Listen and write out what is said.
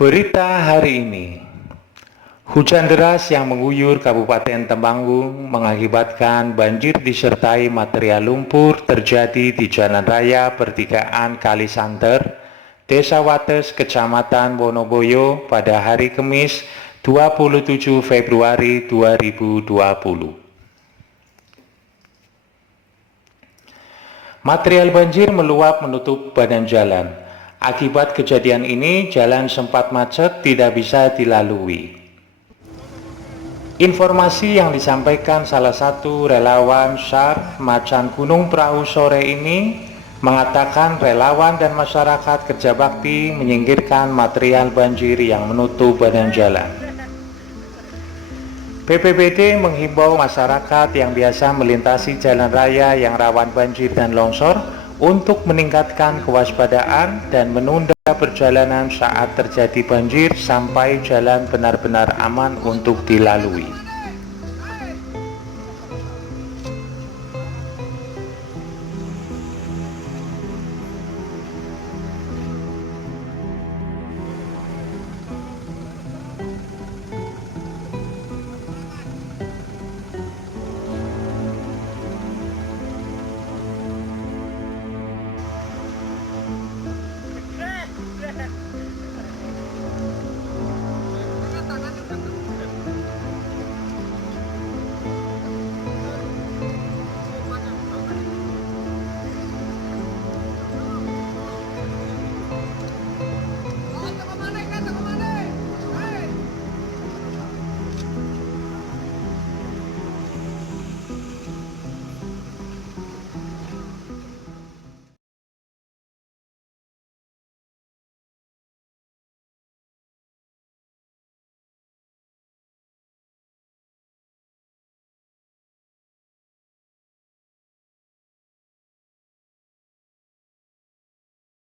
Berita hari ini, hujan deras yang mengguyur Kabupaten Temanggung mengakibatkan banjir disertai material lumpur terjadi di Jalan Raya Pertigaan Kalisanter, Desa Wates, Kecamatan Wonoboyo pada hari Kamis 27 Februari 2020. Material banjir meluap menutup badan jalan. Akibat kejadian ini, jalan sempat macet, tidak bisa dilalui. Informasi yang disampaikan salah satu relawan SAR Macan Gunung Perahu sore ini mengatakan relawan dan masyarakat kerja bakti menyingkirkan material banjir yang menutup badan jalan. BPBD menghimbau masyarakat yang biasa melintasi jalan raya yang rawan banjir dan longsor untuk meningkatkan kewaspadaan dan menunda perjalanan saat terjadi banjir sampai jalan benar-benar aman untuk dilalui.